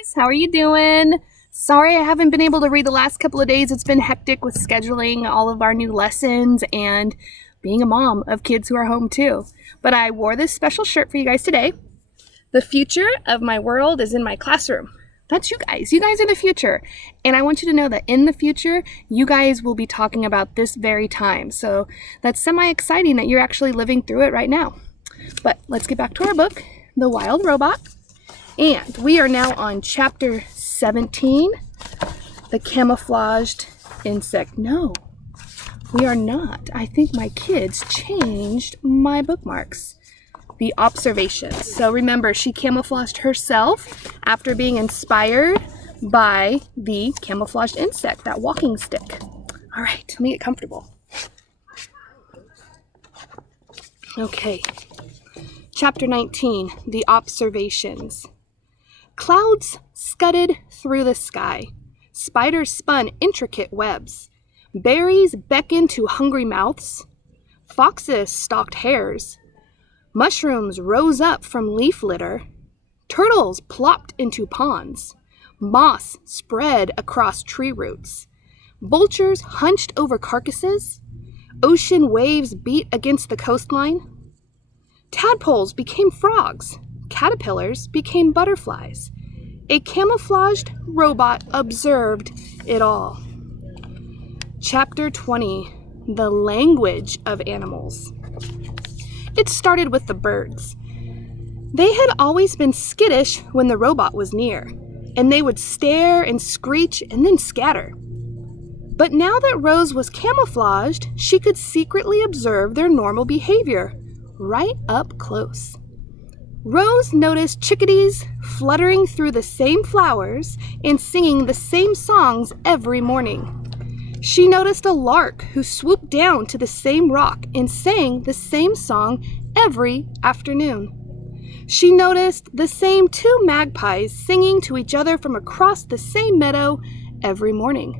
guys, how are you doing? Sorry I haven't been able to read the last couple of days. It's been hectic with scheduling all of our new lessons and being a mom of kids who are home too. But I wore this special shirt for you guys today. The future of my world is in my classroom. That's you guys. You guys are the future. And I want you to know that in the future, you guys will be talking about this very time. So that's semi-exciting that you're actually living through it right now. But let's get back to our book, The Wild Robot. And we are now on chapter 17, The Camouflaged Insect. No, we are not. I think my kids changed my bookmarks. The Observations. So remember, she camouflaged herself after being inspired by the camouflaged insect, that walking stick. All right, let me get comfortable. Okay, chapter 19, The Observations. Clouds scudded through the sky. Spiders spun intricate webs. Berries beckoned to hungry mouths. Foxes stalked hares. Mushrooms rose up from leaf litter. Turtles plopped into ponds. Moss spread across tree roots. Vultures hunched over carcasses. Ocean waves beat against the coastline. Tadpoles became frogs. Caterpillars became butterflies. A camouflaged robot observed it all. Chapter 20, The Language of Animals. It started with the birds. They had always been skittish when the robot was near, and they would stare and screech and then scatter. But now that Rose was camouflaged, she could secretly observe their normal behavior right up close. Rose noticed chickadees fluttering through the same flowers and singing the same songs every morning. She noticed a lark who swooped down to the same rock and sang the same song every afternoon. She noticed the same two magpies singing to each other from across the same meadow every morning.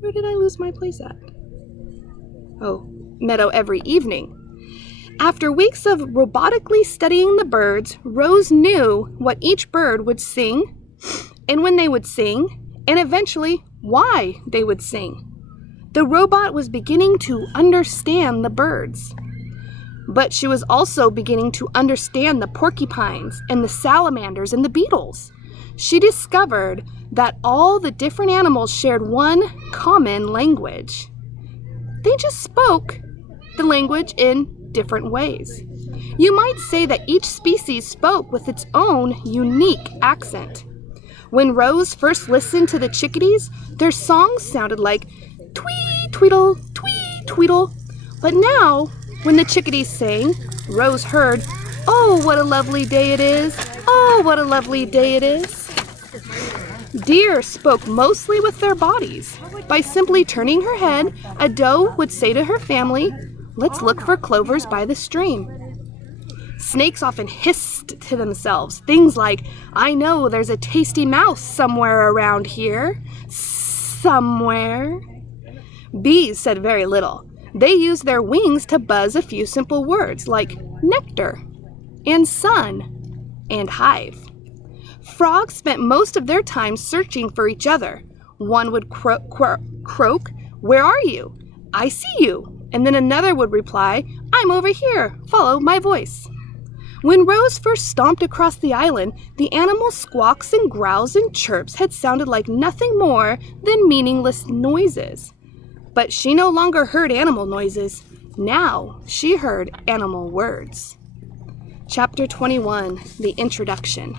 Where did I lose my place at? Oh, meadow every evening. After weeks of robotically studying the birds, Rose knew what each bird would sing, and when they would sing, and eventually why they would sing. The robot was beginning to understand the birds. But she was also beginning to understand the porcupines and the salamanders and the beetles. She discovered that all the different animals shared one common language. They just spoke the language in different ways. You might say that each species spoke with its own unique accent. When Rose first listened to the chickadees, their songs sounded like twee tweedle, twee tweedle. But now, when the chickadees sang, Rose heard, "Oh, what a lovely day it is! Oh, what a lovely day it is!" Deer spoke mostly with their bodies. By simply turning her head, a doe would say to her family, "Let's look for clovers by the stream." Snakes often hissed to themselves, things like, "I know there's a tasty mouse somewhere around here. Somewhere." Bees said very little. They used their wings to buzz a few simple words like nectar and sun and hive. Frogs spent most of their time searching for each other. One would croak, "Where are you? I see you." And then another would reply, "I'm over here. Follow my voice." When Rose first stomped across the island, the animal squawks and growls and chirps had sounded like nothing more than meaningless noises. But she no longer heard animal noises. Now she heard animal words. Chapter 21, The Introduction.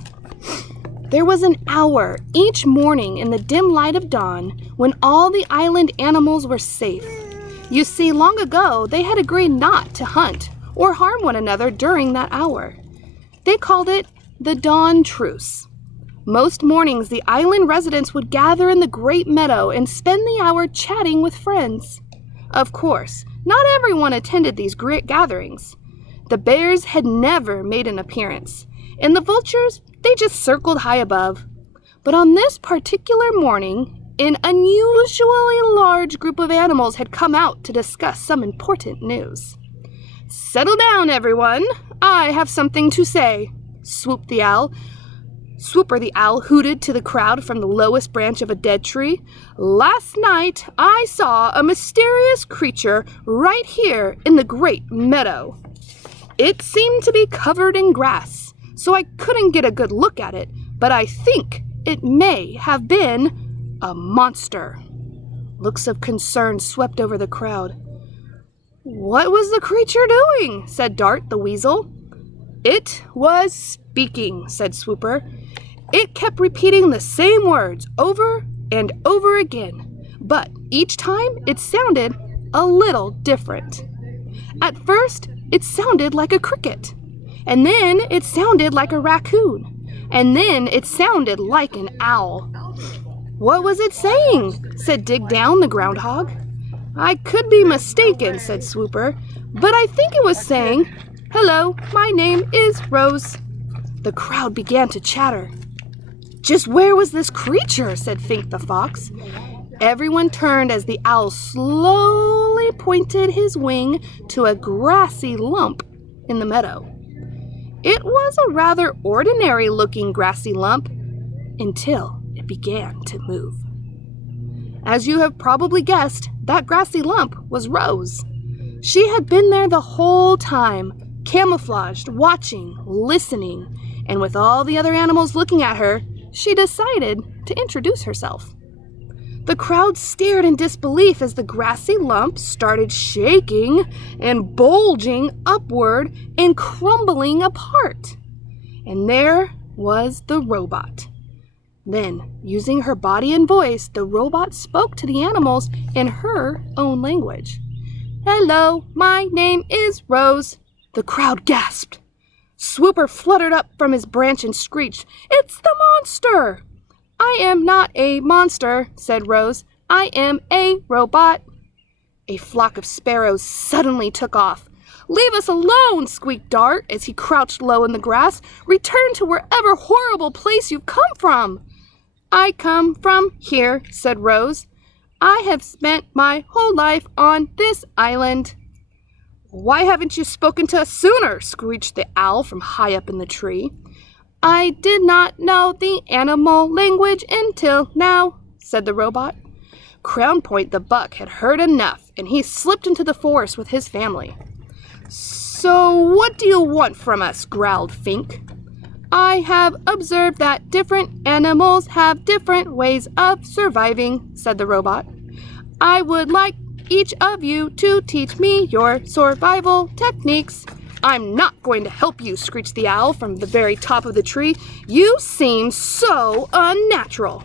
There was an hour each morning in the dim light of dawn when all the island animals were safe. You see, long ago, they had agreed not to hunt or harm one another during that hour. They called it the Dawn Truce. Most mornings, the island residents would gather in the great meadow and spend the hour chatting with friends. Of course, not everyone attended these great gatherings. The bears had never made an appearance, and the vultures, they just circled high above. But on this particular morning, an unusually large group of animals had come out to discuss some important news. "Settle down, everyone. I have something to say. Swooper the owl hooted to the crowd from the lowest branch of a dead tree. "Last night I saw a mysterious creature right here in the great meadow. It seemed to be covered in grass, so I couldn't get a good look at it, but I think it may have been a monster." Looks of concern swept over the crowd. "What was the creature doing?" said Dart the weasel. "It was speaking," said Swooper. "It kept repeating the same words over and over again, but each time it sounded a little different. At first, it sounded like a cricket, and then it sounded like a raccoon, and then it sounded like an owl." "What was it saying?" said Dig Down the groundhog. "I could be mistaken," said Swooper, "but I think it was saying, 'Hello, my name is Rose.'" The crowd began to chatter. "Just where was this creature?" said Fink the fox. Everyone turned as the owl slowly pointed his wing to a grassy lump in the meadow. It was a rather ordinary-looking grassy lump until it began to move. As you have probably guessed, that grassy lump was Rose. She had been there the whole time, camouflaged, watching, listening, and with all the other animals looking at her, she decided to introduce herself. The crowd stared in disbelief as the grassy lump started shaking and bulging upward and crumbling apart. And there was the robot. Then, using her body and voice, the robot spoke to the animals in her own language. "Hello, my name is Rose." The crowd gasped. Swooper fluttered up from his branch and screeched, "It's the monster!" "I am not a monster," said Rose. "I am a robot." A flock of sparrows suddenly took off. "Leave us alone," squeaked Dart as he crouched low in the grass. "Return to wherever horrible place you've come from." "I come from here," said Rose. "I have spent my whole life on this island." "Why haven't you spoken to us sooner?" screeched the owl from high up in the tree. "I did not know the animal language until now," said the robot. Crown Point the buck had heard enough, and he slipped into the forest with his family. "So what do you want from us?" growled Fink. "I have observed that different animals have different ways of surviving," said the robot. "I would like each of you to teach me your survival techniques." "I'm not going to help you," screeched the owl from the very top of the tree. "You seem so unnatural."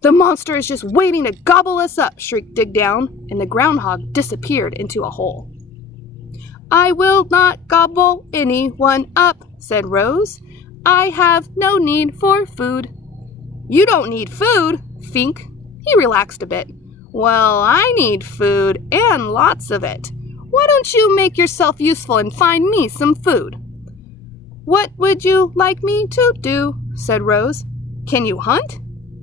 "The monster is just waiting to gobble us up," shrieked Dig Down, and the groundhog disappeared into a hole. "I will not gobble anyone up," said Rose. "I have no need for food." "You don't need food?" Fink. He relaxed a bit. "Well, I need food, and lots of it. Why don't you make yourself useful and find me some food?" "What would you like me to do?" said Rose. "Can you hunt?"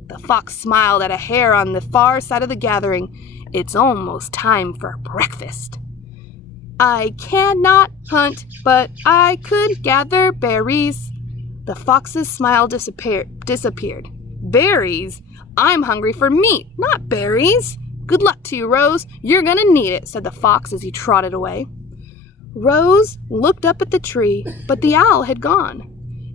The fox smiled at a hare on the far side of the gathering. "It's almost time for breakfast." "I cannot hunt, but I could gather berries." The fox's smile disappeared. "Berries? I'm hungry for meat, not berries." "Good luck to you, Rose. You're gonna need it," said the fox as he trotted away. Rose looked up at the tree, but the owl had gone.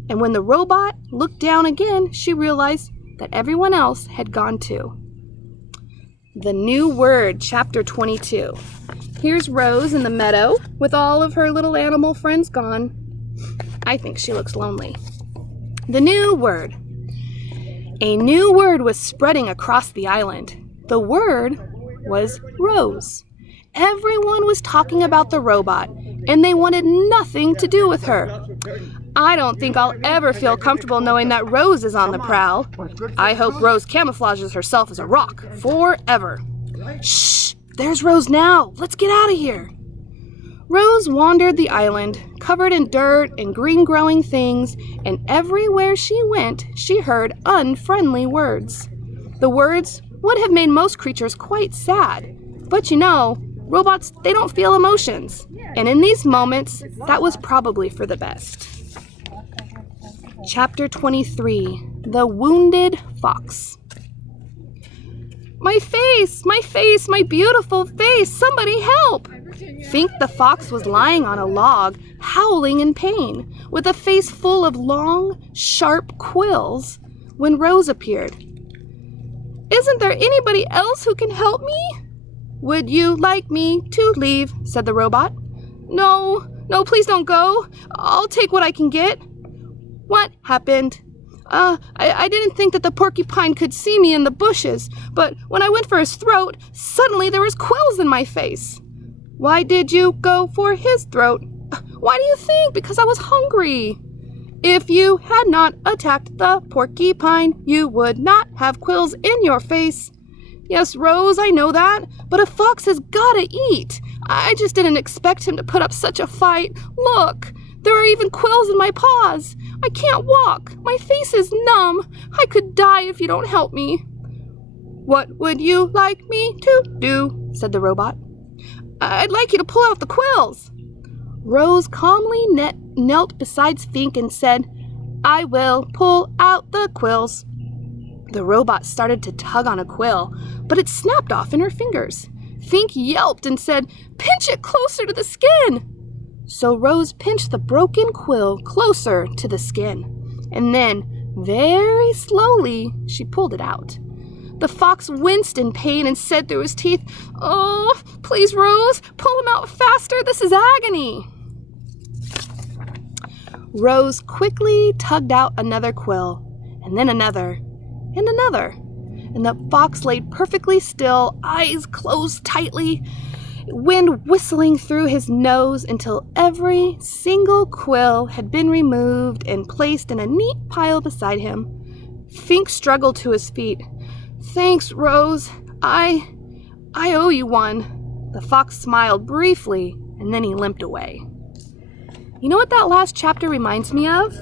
And when the robot looked down again, she realized that everyone else had gone too. The New Word, Chapter 22. Here's Rose in the meadow with all of her little animal friends gone. I think she looks lonely. The new word. A new word was spreading across the island. The word was Rose. Everyone was talking about the robot, and they wanted nothing to do with her. I don't think I'll ever feel comfortable knowing that Rose is on the prowl. I hope Rose camouflages herself as a rock forever. Shh! There's Rose now. Let's get out of here. Rose wandered the island, covered in dirt and green-growing things, and everywhere she went, she heard unfriendly words. The words would have made most creatures quite sad. But you know, robots, they don't feel emotions. And in these moments, that was probably for the best. Chapter 23, The Wounded Fox. My face, my beautiful face, somebody help! Fink the fox was lying on a log, howling in pain, with a face full of long, sharp quills, when Rose appeared. Isn't there anybody else who can help me? Would you like me to leave? Said the robot. No, please don't go. I'll take what I can get. What happened? I didn't think that the porcupine could see me in the bushes, but when I went for his throat, suddenly there was quills in my face. Why did you go for his throat? Why do you think? Because I was hungry. If you had not attacked the porcupine, you would not have quills in your face. Yes, Rose, I know that, but a fox has gotta eat. I just didn't expect him to put up such a fight. Look, there are even quills in my paws. I can't walk. My face is numb. I could die if you don't help me. What would you like me to do? Said the robot. I'd like you to pull out the quills. Rose calmly knelt beside Fink and said, I will pull out the quills. The robot started to tug on a quill, but it snapped off in her fingers. Fink yelped and said, Pinch it closer to the skin. So Rose pinched the broken quill closer to the skin, and then, very slowly, she pulled it out. The fox winced in pain and said through his teeth, Oh, please, Rose, pull him out faster. This is agony. Rose quickly tugged out another quill, and then another, and another. And the fox lay perfectly still, eyes closed tightly, wind whistling through his nose until every single quill had been removed and placed in a neat pile beside him. Fink struggled to his feet. Thanks, Rose. I owe you one. The fox smiled briefly, and then he limped away. You know what that last chapter reminds me of?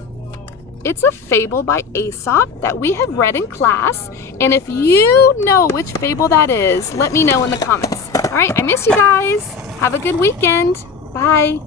It's a fable by Aesop that we have read in class, and if you know which fable that is, let me know in the comments. All right, I miss you guys. Have a good weekend. Bye.